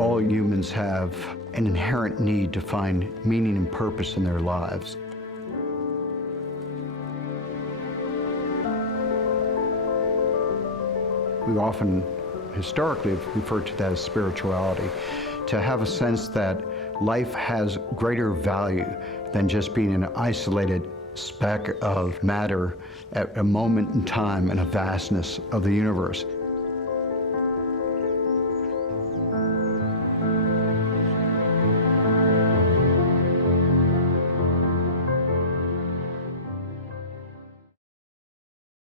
all humans have an inherent need to find meaning and purpose in their lives. We often, historically, have referred to that as spirituality, to have a sense that life has greater value than just being an isolated speck of matter at a moment in time in a vastness of the universe.